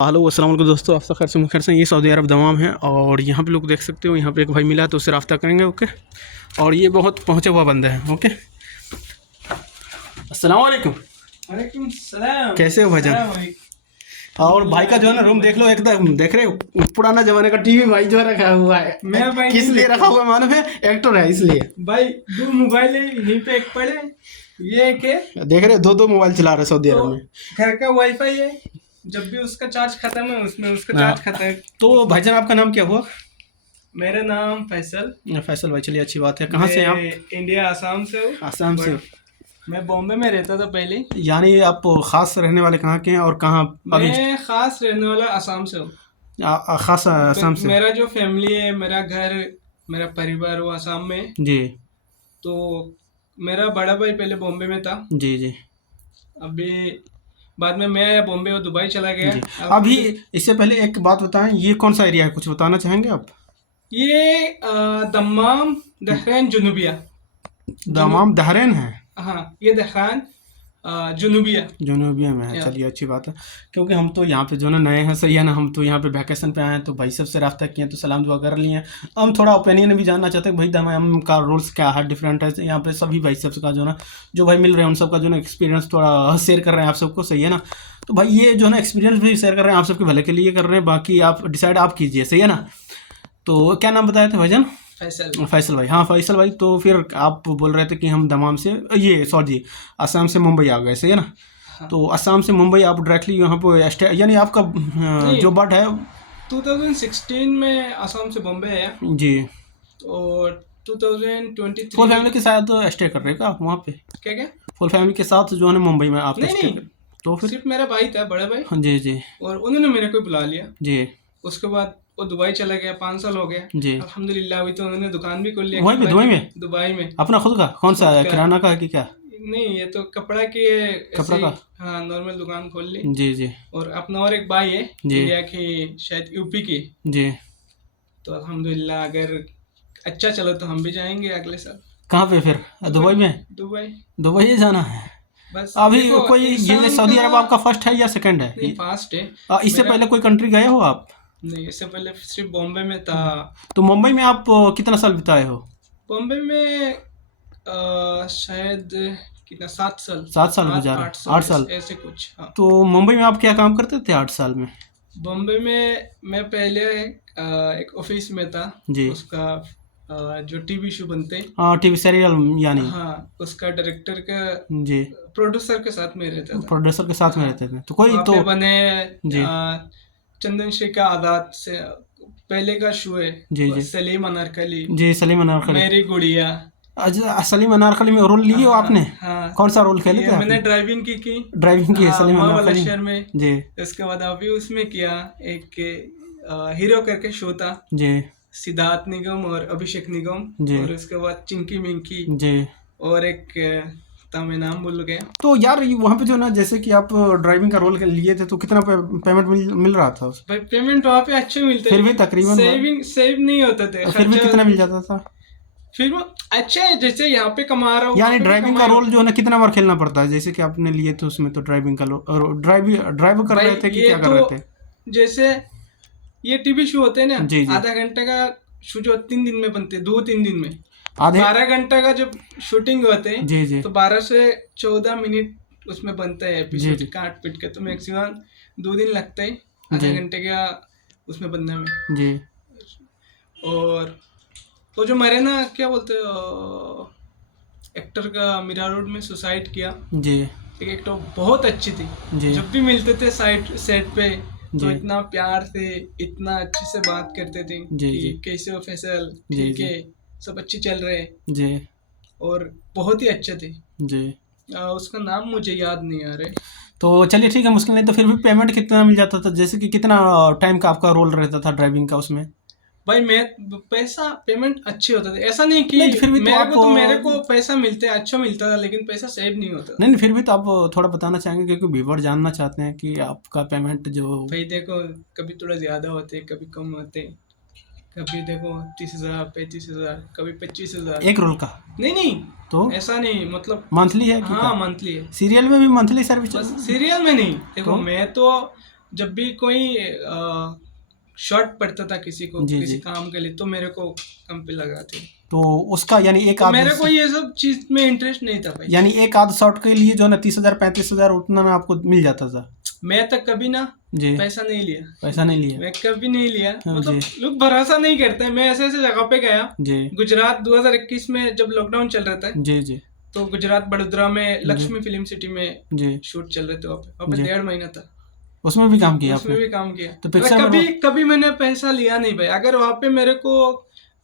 Hello अस्सलाम वालेकुम दोस्तों, आप सब खैर से ये सऊदी अरब दमाम है। और यहाँ पे लोग देख सकते हो, यहाँ पे एक भाई मिला तो उससे रब्ता करेंगे। ओके, और ये बहुत पहुँचा हुआ बंदा है। ओके, अस्सलाम वालेकुम। वालेकुम सलाम। कैसे हो भाईजान? सलाम भाई। और भाई का जो है ना रूम देख लो, एकदम देख रहे हो पुराना जमाने का टीवी भाई जो है रखा हुआ है। मैं भाई किस नहीं लिए देखता। रखा हुआ है मालूम है? एक्टर है इसलिए। भाई दो मोबाइल है, यहीं पे एक पड़े, ये एक है। देख रहे हो, दो मोबाइल चला रहे हैं सऊदी तो अरब में। घर का वाईफाई है, जब भी उसका चार्ज खत्म है उसमें उसका हाँ। चार्ज खत्म है। तो भाईजान आपका नाम क्या हुआ? मेरा नाम फैसल। फैसल भाई, चलिए अच्छी बात है। कहाँ से हैं आप? मैं इंडिया आसाम से हूँ। आसाम से। मैं बॉम्बे में रहता था पहले। यानी आप खास रहने वाले कहाँ के हैं और कहाँ अभी? मैं खास रहने वाला आसाम से हूँ। खास आसाम से। मेरा जो फैमिली है, मेरा घर, मेरा परिवार वो आसाम में है। जी तो मेरा बड़ा भाई पहले बॉम्बे में था। जी जी अभी बाद में मैं आया बॉम्बे और दुबई चला गया। जी। अब अभी इससे पहले एक बात बताएं, ये कौन सा एरिया है, कुछ बताना चाहेंगे आप? ये दम्माम दहरान जुनूबिया। दमाम दहरेन है। हाँ, ये दहरान जुनूबिया। जनूबिया में है। या। चलिए अच्छी बात है, क्योंकि हम तो यहाँ पे जो ना नए हैं, सही है ना। हम तो यहाँ पे वैकेशन पे आए हैं, तो भाई सबसे रब्ता किए हैं, तो सलाम दुआ कर लिए हैं। हम थोड़ा ओपिनियन भी जानना चाहते हैं भाई दमाम का रूल्स क्या है, डिफरेंट है यहाँ पे। सभी भाई सब का जो ना, जो भाई मिल रहे हैं उन सबका जो ना एक्सपीरियंस थोड़ा शेयर कर रहे हैं आप सबको, सही है ना। तो भाई ये जो ना एक्सपीरियंस भी शेयर कर रहे हैं, आप सबके भले के लिए कर रहे हैं। बाकी आप डिसाइड आप कीजिए, सही है ना। तो क्या नाम बताए थे भाईजान? फैसल। फैसल भाई। हाँ फैसल भाई, तो फिर आप बोल रहे थे कि हम दमाम से, ये सॉरी, असम से मुंबई आ गए, सही है ना। हाँ। तो असम से मुंबई आप डायरेक्टली यहाँ पे यानी आपका जो बर्ड है 2016 में आसाम से बॉम्बे आया जी, और 2023 फुल फैमिली के साथ स्टे कर रहे हैं क्या आप वहाँ पे? क्या क्या? फुल फैमिली के साथ जो है ना मुंबई में आप नहीं स्टे नहीं, कर? तो फिर सिर्फ मेरा भाई था, बड़ा भाई, हाँ, जी जी और उन्होंने मेरे को बुला लिया। जी उसके बाद वो दुबई चला गया, 5 साल हो गया। जी। अल्हम्दुलिल्लाह, अभी तो उन्होंने दुकान भी खोल लिया। वहीं पे दुबई में? दुबई में अपना खुद का? कौन सा खुद का। किराना का है कि क्या? नहीं, ये तो कपड़ा की है, कपड़ा ऐसे का? ही, हाँ, नॉर्मल दुकान खोल ली। जी जी और अपना और एक भाई है जी। इंडिया की, शायद यूपी की। जी। तो अल्हम्दुलिल्लाह, अगर अच्छा चलो तो हम भी जाएंगे अगले साल। कहाँ पे फिर? दुबई में? दुबई। दुबई ही जाना है। बस अभी देखो, कोई ये इंसान सऊदी का- अरब आपका फर्स्ट है या सेकंड है? नहीं, फास्ट है। इससे मेरा- पहले कोई कंट्री गए हो आप? नहीं, इससे पहले सिर्फ बॉम्बे में था। तो मुंबई में आप कितना साल बिताए हो? बॉम्बे में शायद कितना, 7 साल। 7 साल गुजारे? 8 साल? ऐसे कुछ, हाँ। तो मुंबई में आप क्या काम करते थे 8 साल में? बॉम्बे में मैं पहले एक ऑफिस में था। जी। उसका जो टीवी शो बनते हैं, हाँ, टीवी सीरियल यानी? हाँ, उसका डायरेक्टर का, जी। प्रोड्यूसर के साथ में रहता था। प्रोड्यूसर के साथ में रहते थे, तो कोई वहाँ तो पे बने जी चंदन शेख का आदात से पहले का शो है। जी जी सलीम अनारकली, जी। सलीम अनारकली। मेरी गुड़िया। अच्छा, सलीम अनारकली में रोल लिए हो आपने? हाँ, कौन सा रोल खेले ये थे मैंने आपने? ड्राइविंग की। ड्राइविंग की है हाँ, सलीम माँ वाला अनारकली शहर में। जी उसके बाद अभी उसमें किया एक हीरो करके शो था, जी सिद्धार्थ निगम और अभिषेक निगम। जी और उसके बाद चिंकी मिंकी, जी। और एक था, मैं नाम भूल गया। तो यार वहाँ पे जो ना, जैसे कि आप ड्राइविंग का रोल लिए थे, तो कितना पेमेंट मिल रहा था उस? भाई पेमेंट वहाँ पे अच्छे मिलते, फिर भी तकरीबन सेव नहीं होते थे। फिर भी खर्चा- कितना मिल जाता था? फिर वो अच्छे है, जैसे यहाँ पे कमा रहा हूँ, यानी वहाँ पे भी ड्राइविंग का कमा रोल जो है ना कितना बार खेलना पड़ता है? जैसे कि आपने लिए थे उसमें, तो ड्राइविंग का ड्राइव कर भाई, रहे थे कि ये क्या कर तो रहे थे? जैसे ये टीवी शो होते हैं ना, जी जी। आधा घंटे का शो जो 3 दिन में बनते, 2-3 दिन में। आधे 12 घंटा का जब शूटिंग होते हैं, जी जी तो 12 से 14 मिनट उसमें बनता है जी एपिसोड, जी काट पीट के। तो मैक्सिमम 2 दिन लगता है आधा जी घंटे का उसमें बनने में। जी और वो जो मरे ना, क्या बोलते एक्टर का, मीरा रोड में सुसाइड किया। जी एक एक्टर बहुत अच्छी थी। जी जब भी मिलते थे सेट पे, तो जी इतना प्यार से, इतना अच्छे से बात करते थे जी कि जी कैसे हो फैसल, जी ठीक जी है, सब अच्छी चल रहे हैं। जी और बहुत ही अच्छे थे। जी। उसका नाम मुझे याद नहीं आ रहा है। तो चलिए ठीक है, मुश्किल नहीं। तो फिर भी पेमेंट कितना मिल जाता था? जैसे कि कितना टाइम का आपका रोल रहता था ड्राइविंग का उसमें? भाई मैं पैसा पेमेंट अच्छे होता था, ऐसा नहीं कि नहीं, फिर भी तो मेरे को पैसा मिलता है, अच्छा मिलता था, लेकिन पैसा सेव नहीं होता। नहीं, फिर भी तो आप थोड़ा बताना चाहेंगे, क्योंकि व्यूअर जानना चाहते हैं कि आपका पेमेंट जो। भाई देखो, कभी थोड़ा ज्यादा होते, कभी कम होते। कभी देखो 30,000, 35,000, कभी 25,000। एक रोल का? नहीं, तो ऐसा नहीं, मतलब मंथली है कि हाँ, क्या? मंथली है। सीरियल में भी मंथली सर्विस? बस सीरियल में नहीं, देखो तो? मैं तो जब भी कोई शॉर्ट पड़ता था किसी को जी किसी जी। काम के लिए तो मेरे को कम पे लगाते। तो उसका यानी एक तो आध मेरे को ये सब चीज में इंटरेस्ट नहीं था भाई। यानी एक आध शॉट के लिए जो है ना 30,000 35,000 उतना में आपको मिल जाता था। मैं तक कभी ना जी। पैसा नहीं लिया, पैसा नहीं लिया। मैं कभी नहीं लिया। हाँ मतलब जी। लोग भरोसा नहीं करते। मैं ऐसे ऐसे जगह पे गया। जी गुजरात 2021 में जब लॉकडाउन चल रहा था जी जी तो गुजरात बड़ोदरा में जी लक्ष्मी फिल्म सिटी में जी शूट चल रहे थे। वहाँ पे जी। 1.5 महीना था। उसमें भी काम किया उसमें आपने? भी काम किया। तो मैं पिक्चर कभी में कभी मैंने पैसा लिया नहीं भाई। अगर वहाँ पे मेरे को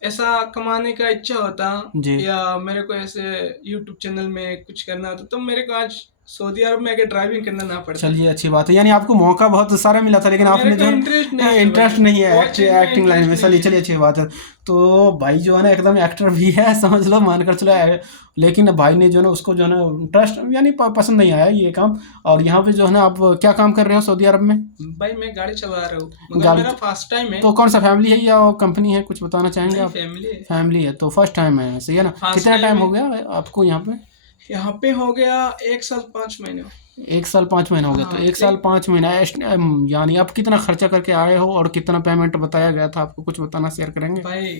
ऐसा कमाने का इच्छा होता जी। या मेरे को ऐसे यूट्यूब चैनल में कुछ करना होता तो मेरे को आज सऊदी अरब में आके ड्राइविंग करना ना पड़ता। चलिए अच्छी बात है, यानी आपको मौका बहुत सारा मिला था लेकिन मेरे आपने को जो इंटरेस्ट नहीं है इंटरेस्ट भाई, नहीं है वो चीज में एक्टिंग लाइन में। इंटरेस्ट नहीं चलिए है। चलिए अच्छी बात है। तो भाई जो है ना एकदम एक्टर भी है समझ लो, मानकर चलो लेकिन भाई ने जो है ना उसको जो है ना इंटरेस्ट यानी पसंद नहीं आया ये काम। और यहाँ पे जो है ना आप क्या काम कर रहे हो सऊदी अरब में? भाई मैं गाड़ी चला रहा हूँ मगर गाड़ी मेरा फर्स्ट टाइम है। तो कौन सा फैमिली है या कंपनी है, कुछ बताना चाहेंगे नहीं आप? फैमिली है। फैमिली है तो फर्स्ट टाइम है, सही है ना? फर्स्ट कितना टाइम टाइम है। हो गया आपको यहाँ पे? यहाँ पे हो गया 1 साल 5 महीने। 1 साल 5 महीना हो गया। तो हाँ 1 साल 5 महीना यानी आप कितना खर्चा करके आए हो और कितना पेमेंट बताया गया था आपको, कुछ बताना शेयर करेंगे? भाई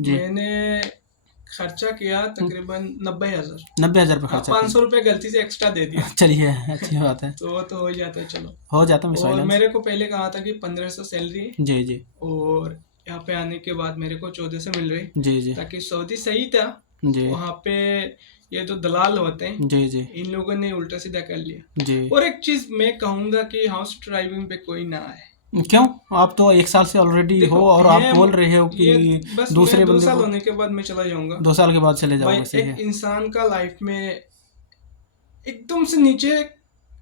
जी। मैंने खर्चा किया तकरीबन 90,000। 90,000 रुपये हाँ खर्चा 500 रुपये गलती से एक्स्ट्रा दे दिया। किया। चलिए अच्छी बात है। तो वो तो हो ही जाता है चलो। हो जाता मैं और साइलेंस। मेरे को पहले कहा था कि 1500 सैलरी है जी जी और यहाँ पे आने के बाद मेरे को 1400 मिल रही। जी जी ताकि सऊदी सही था। जी वहाँ पे ये तो दलाल होते हैं, जी जी इन लोगों ने उल्टा सीधा कर लिया। जी। और एक चीज मैं कहूंगा कि हाउस ड्राइविंग पे कोई ना आए। क्यों? आप तो 1 साल से ऑलरेडी हो देखो और आप है बोल रहे हो ये कि बस मैं दूसरे 2 साल बंदे को होने के बाद मैं चला जाऊंगा। 2 साल के बाद चले भाई जाओगे, सही एक है। इंसान का लाइफ में एकदम से नीचे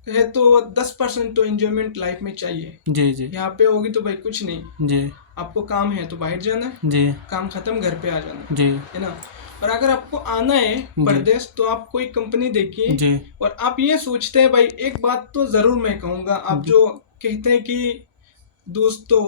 है तो 10% तो एंजॉयमेंट लाइफ में चाहिए। जी जी यहाँ पे होगी तो भाई कुछ नहीं। जी आपको काम है तो बाहर जाना है, जी काम खत्म घर पे आ जाना जी है ना। और अगर आपको आना है जी परदेश तो आप कोई कंपनी देखिए जी और आप ये सोचते हैं भाई। एक बात तो जरूर मैं कहूँगा, आप जो कहते हैं कि दोस्तों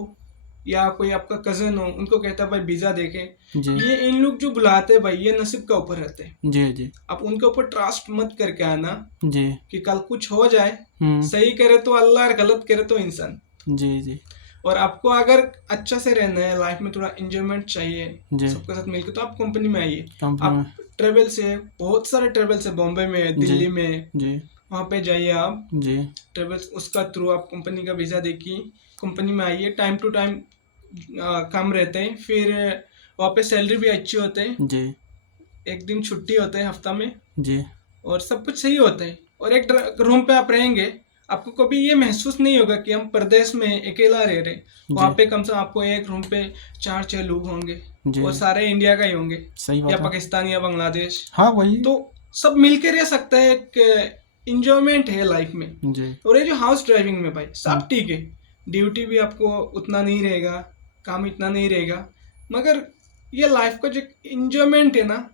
या कोई आपका कजन हो उनको कहता है भाई वीजा देखे, जी ये इन लोग जो बुलाते हैं भाई ये नसीब का ऊपर रहते हैं। जी जी आप उनके ऊपर ट्रस्ट मत करके आना जी कि कल कुछ हो जाए। सही करे तो अल्लाह और गलत करे तो इंसान। जी जी और आपको अगर अच्छा से रहना है लाइफ में, थोड़ा एंजॉयमेंट चाहिए जी सबके साथ मिलकर, तो आप कंपनी में आइए। कंपनी में। आप ट्रेवल से बहुत सारे ट्रेवल से बॉम्बे में जी दिल्ली में जी वहाँ पे जाइए आप जी ट्रेवल उसका थ्रू आप कंपनी का वीज़ा देखिए, कंपनी में आइए। टाइम टू टाइम काम रहते हैं, फिर वहाँ पे सैलरी भी अच्छी होते हैं। जी एक दिन छुट्टी होते हैं हफ्ता में जी और सब कुछ सही होता है। और एक रूम पे आप रहेंगे, आपको कभी ये महसूस नहीं होगा कि हम प्रदेश में अकेला रह रहे। वहाँ पे कम से कम आपको एक रूम पे 4-6 लोग होंगे जी। और सारे इंडिया का ही होंगे सही बात या है। पाकिस्तान या बांग्लादेश। हाँ वही। तो सब मिलके रह सकता है, एक इंजॉयमेंट है लाइफ में। जी और ये जो हाउस ड्राइविंग में भाई सब ठीक है, ड्यूटी भी आपको उतना नहीं रहेगा, काम इतना नहीं रहेगा, मगर ये लाइफ का जो इंजॉयमेंट है ना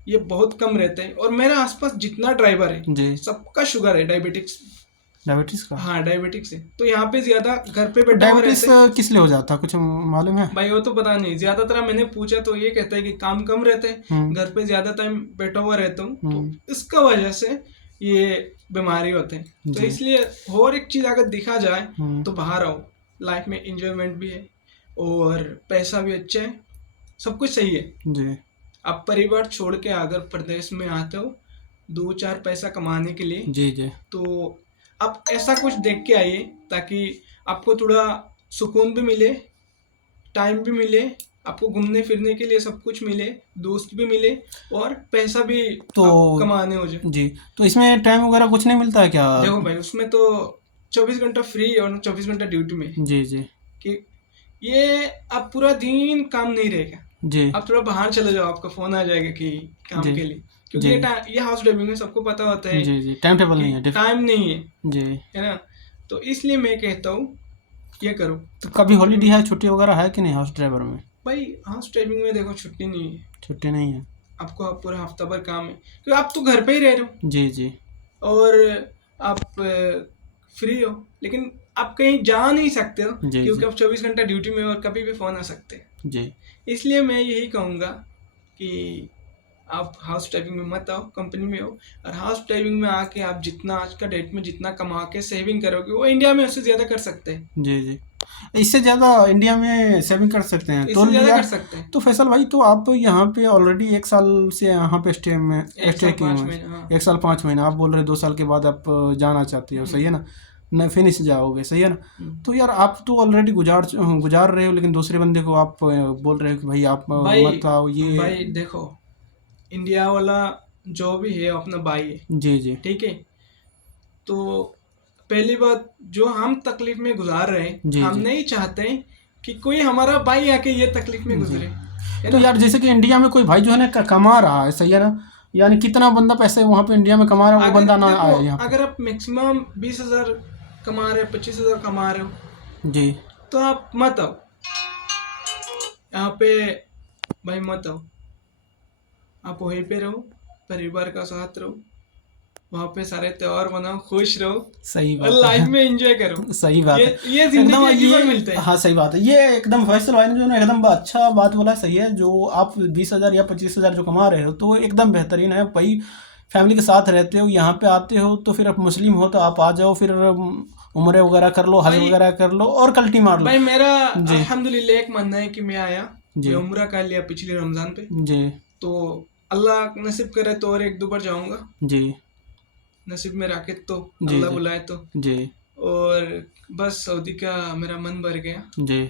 ये बहुत कम रहता है। और मेरे आसपास जितना ड्राइवर है जी सबका शुगर है, डायबिटिक्स। डायबिटीज का? हाँ डायबिटिक्स है। तो यहाँ पे ज्यादा घर पे बैठा हुआ डायबिटीज रहता है। किस लिए हो जाता है, कुछ मालूम है? भाई वो तो पता नहीं, ज्यादातर मैंने पूछा तो ये कहता है कि काम कम रहता है, घर पे ज्यादा टाइम बैठा हुआ रहता हूँ, तो इसका वजह से ये बीमारी होते हैं। तो इसलिए और एक चीज अगर देखा जाए तो बाहर आओ, लाइफ में इंजॉयमेंट भी है और पैसा भी अच्छा है, सब कुछ सही है। जी आप परिवार छोड़ के अगर प्रदेश में आते हो 2-4 पैसा कमाने के लिए, जी जी तो आप ऐसा कुछ देख के आइए ताकि आपको थोड़ा सुकून भी मिले, टाइम भी मिले, आपको घूमने फिरने के लिए सब कुछ मिले, दोस्त भी मिले और पैसा भी तो आप कमाने हो जाए। जी। तो इसमें टाइम वगैरह कुछ नहीं मिलता है क्या? देखो भाई उसमें तो 24 घंटा फ्री और 24 घंटा ड्यूटी में जी जी कि ये आप पूरा दिन काम नहीं रहेगा। जी आप थोड़ा बाहर चले जाओ, आपका फोन आ जाएगा कि काम जी के लिए, क्योंकि जी ये हाउस ड्राइविंग में सबको पता होता है जी जी टाइम टेबल नहीं है कि टाइम नहीं है, जी। है ना। तो इसलिए मैं कहता हूँ ये करो। तो कभी हॉलीडे है, छुट्टी वगैरह है कि नहीं हाउस ड्राइवर में? भाई हाउस ड्राइविंग में देखो छुट्टी नहीं है, छुट्टी नहीं है। आपको पूरा हफ्ता भर काम है क्योंकि आप तो घर पे ही रह रहे हो जी जी और आप फ्री हो, लेकिन आप कहीं जा नहीं सकते हो जी क्योंकि जी आप 24 घंटा ड्यूटी में हो और कभी भी फोन आ सकते हैं। जी इसलिए मैं यही कहूँगा कि आप हाउस टाइपिंग में मत आओ, कंपनी में हो। और हाउस टाइपिंग में आके आप जितना आज का डेट में जितना कमा के सेविंग करोगे वो इंडिया में उससे ज़्यादा कर सकते हैं। जी जी, इससे ज़्यादा इंडिया में सेविंग कर सकते हैं तो इससे ज़्यादा यार। कर सकते हैं। तो फैसल भाई, तो आप यहाँ पे ऑलरेडी 1 साल से यहाँ पे स्टे में एक स्टे साल किए पाँच हुए महीने हैं। हाँ। 1 साल 5 महीने, आप बोल रहे 2 साल के बाद आप जाना चाहते हो, सही है ना, न फिनिश जाओगे, सही है ना। तो यार आप तो ऑलरेडी गुजार रहे हो, लेकिन दूसरे बंदे को आप बोल रहे हो कि भाई आप भाई मत आओ ये। भाई देखो, इंडिया वाला जो भी है अपना भाई है, जी जी ठीक है। तो पहली बात, जो हम तकलीफ में गुजार रहे हैं, जी हम जी नहीं चाहते कि कोई हमारा भाई आके ये तकलीफ में जी। गुजरे, है तो ना। यार जैसे कि इंडिया में कोई भाई जो है ना कमा रहा है, सही है ना, यानी कितना बंदा पैसे वहाँ पे इंडिया में कमा रहा है, वो अगर बंदा ना देखो, आए यहाँ पे। अगर आप मैक्सिमम 20,000 कमा रहे हो, 25,000 कमा रहे हो, जी तो आप मत आओ यहाँ पे, भाई मत आओ। आप वहीं पे रहो, परिवार का साथ रहो, वहाँ पे सारे त्योहार मनाओ, खुश रहो सही और बात लाइफ है। में एंजॉय करो। सही बात है ये जिंदगी एकदम, एक ही ये बार मिलता है। हाँ सही बात है, ये एकदम फैसल भाई ने जो ना एकदम अच्छा बात बोला, सही है। जो आप 20,000 या 25,000 जो कमा रहे हो तो एकदम बेहतरीन है भाई। फैमिली के साथ रहते हो, यहाँ पे आते हो तो फिर आप मुस्लिम हो तो आप आ जाओ, फिर उम्रे वगैरह कर लो, हज भाई वगैरह कर लो और कल्टी मार लो। भाई मेरा जी अल्हम्दुलिल्लाह एक मानना है कि मैं आया, जी मैं उम्रा कर लिया पिछले रमजान पे। जी तो अल्लाह नसीब करे तो और एक दो बार जाऊंगा, जी नसीब में राखे तो, जी अल्लाह जी बुलाए तो। जी और बस सऊदी का मेरा मन भर गया, जी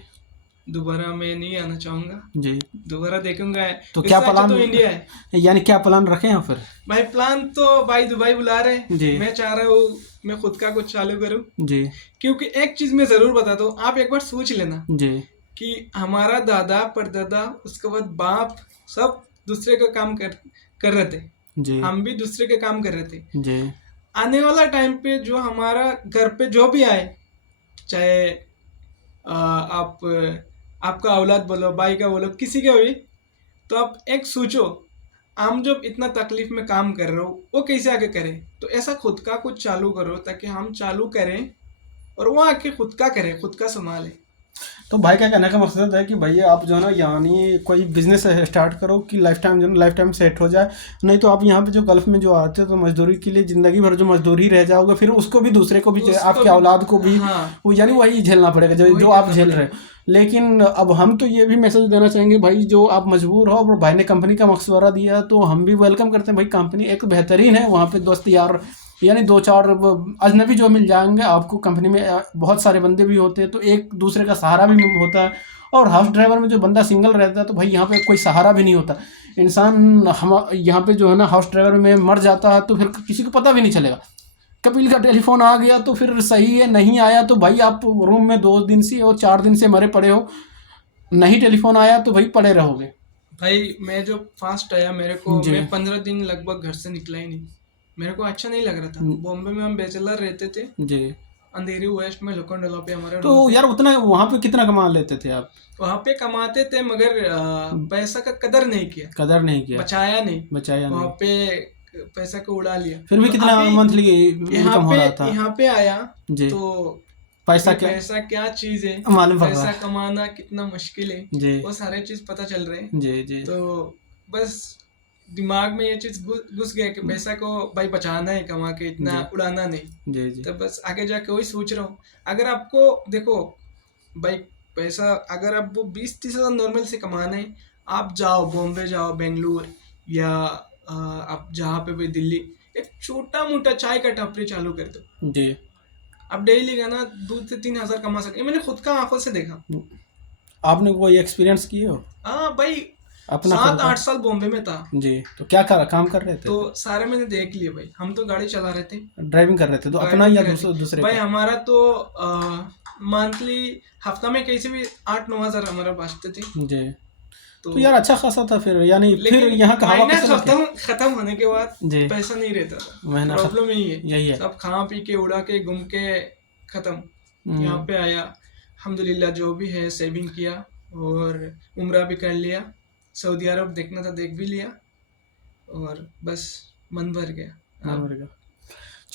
दोबारा मैं नहीं आना चाहूंगा, जी। दोबारा देखूंगा। तो क्या इससे अच्छा प्लान, तो इंडिया है। यानी क्या प्लान रखे हैं फिर? भाई प्लान तो भाई दुबई बुला रहे हैं, जी मैं चाह रहा हूँ मैं खुद का कुछ चालू करूँ। जी क्योंकि एक चीज मैं जरूर बताता हूँ, आप एक बार सोच लेना जी कि हमारा दादा परदादा उसके बाद बाप सब दूसरे का काम कर रहे थे, जी हम भी दूसरे के काम कर रहे थे। जी आने वाला टाइम पे जो हमारा घर पे जो भी आए, चाहे आप आपका औलाद बोलो, भाई का बोलो, किसी का भी, तो आप एक सोचो, हम जब इतना तकलीफ में काम कर रहे हो वो कैसे आगे करें। तो ऐसा खुद का कुछ चालू करो ताकि हम चालू करें और वो आके खुद का करें, खुद का संभाले। तो भाई क्या कहने का मकसद है कि भैया आप जो है ना, यानी कोई बिजनेस स्टार्ट करो कि लाइफ टाइम जो है लाइफ टाइम सेट हो जाए। नहीं तो आप यहाँ पे जो गल्फ में जो आते हो तो मजदूरी के लिए ज़िंदगी भर जो मजदूरी रह जाओगे, फिर उसको भी दूसरे को भी उसको आपके भी औलाद को भी हाँ, वो यानी वही झेलना पड़ेगा जो वही जो आप करना झेल पड़ेगा। रहे हो। लेकिन अब हम तो ये भी मैसेज देना चाहेंगे भाई, जो आप मजबूर हो और भाई ने कंपनी का मशवरा दिया तो हम भी वेलकम करते हैं भाई। कंपनी एक बेहतरीन है, वहाँ पे दोस्त यार यानी 2 4 अजनबी जो मिल जाएंगे आपको कंपनी में। बहुत सारे बंदे भी होते हैं तो एक दूसरे का सहारा भी होता है। और हाउस ड्राइवर में जो बंदा सिंगल रहता है तो भाई यहाँ पे कोई सहारा भी नहीं होता। इंसान हम यहाँ पे जो है ना हाउस ड्राइवर में मर जाता है तो फिर किसी को पता भी नहीं चलेगा। कपिल का टेलीफोन आ गया तो फिर सही है, नहीं आया तो भाई आप रूम में 2 दिन से और 4 दिन से मरे पड़े हो। नहीं टेलीफोन आया तो भाई पड़े रहोगे। भाई मैं जो फास्ट आया, मेरे को जी मैं 15 दिन लगभग घर से निकला ही नहीं। मेरे को अच्छा नहीं लग रहा था। बॉम्बे में हम बैचलर रहते थे, जी। अंधेरी वेस्ट में लोखंडला पे हमारा तो रूम थे। यार उतना वहाँ पे कितना कमा लेते थे आप? वहाँ पे कमाते थे मगर पैसा का कदर नहीं किया, कदर नहीं किया, बचाया नहीं। बचाया वहाँ नहीं। पे पैसा को उड़ा लिया। फिर भी तो कितना अभी मंथली यहाँ इनकम हो पे रहा था? यहाँ पे आया जी। तो पैसा अभी क्या पैसा क्या चीज है, मालूम पड़ रहा पैसा है। कमाना कितना मुश्किल है, जी वो सारे चीज पता चल रहे हैं। जी जी तो बस दिमाग में ये चीज घुस गया कि पैसा को भाई बचाना है, कमा के इतना जी उड़ाना नहीं। जी जी तो बस आगे जाके वही सोच रहा हूँ। अगर आपको देखो भाई, पैसा अगर आप वो 20-30 हज़ार नॉर्मल से कमाना है, आप जाओ बॉम्बे जाओ, बेंगलुरु या आप जहाँ पे भी, दिल्ली, एक छोटा मोटा चाय का टपरी चालू कर दो। जी। आप डेली का ना 2 से 3 हज़ार कमा सकते। मैंने खुद का आंखों से देखा। आपने कोई एक्सपीरियंस किए हो हाँ भाई, अपना खुद 7-8 का? साल बॉम्बे में था। जी। तो क्या काम कर रहे थे? तो सारे मैंने देख लिए भाई। हम तो गाड़ी चला रहे थे, ड्राइविंग कर रहे थे तो अपना ड्राइविंग या कर रहे थे दूसरे भाई। का? हमारा तो मंथली, हफ्ता में कैसे भी 8-9 हज़ार हमारा बचते थे। जी। तो तो यार अच्छा खासा था फिर, यानी फिर लेकिन यहाँ का हवा महीना कैसे लगे? खत्म होने के बाद जी। पैसा नहीं रहता था। महीना प्रॉब्लम यही है, यही है। सब खा पी के उड़ा के घूम के खत्म। यहाँ पे आया, अल्हम्दुलिल्लाह जो भी है सेविंग किया और उम्रा भी कर लिया। सऊदी अरब देखना था, देख भी लिया, और बस मन भर गया। हाँ,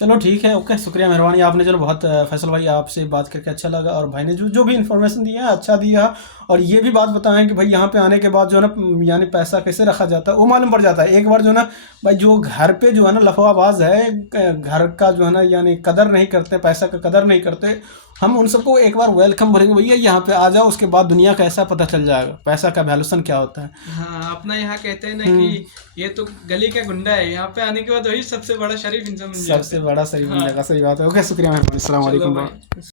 चलो ठीक है, ओके, शुक्रिया मेहरबानी आपने। चलो बहुत फैसल भाई आपसे बात करके अच्छा लगा, और भाई ने जो जो भी इन्फॉर्मेशन दिया है अच्छा दिया, और ये भी बात बताएं कि भाई यहाँ पे आने के बाद जो है ना यानी पैसा कैसे रखा जाता है वो मालूम पड़ जाता है। एक बार जो है ना भाई जो घर पे जो है ना लफवाबाज है, घर का जो है ना यानी कदर नहीं करते, पैसा का कदर नहीं करते, हम उन सबको एक बार वेलकम करेंगे, भैया यहाँ पे आ जाओ, उसके बाद दुनिया का ऐसा पता चल जाएगा पैसा का वैल्यूशन क्या होता है। हाँ, अपना यहाँ कहते हैं ना कि ये तो गली का गुंडा है, यहाँ पे आने के बाद वही सबसे बड़ा शरीफ इंसान बन जाता है। सबसे बड़ा सही हाँ, बन जाएगा, सही बात है। ओके, शुक्रिया मेहरबानी, अस्सलाम चलो वालेकुम। भाई।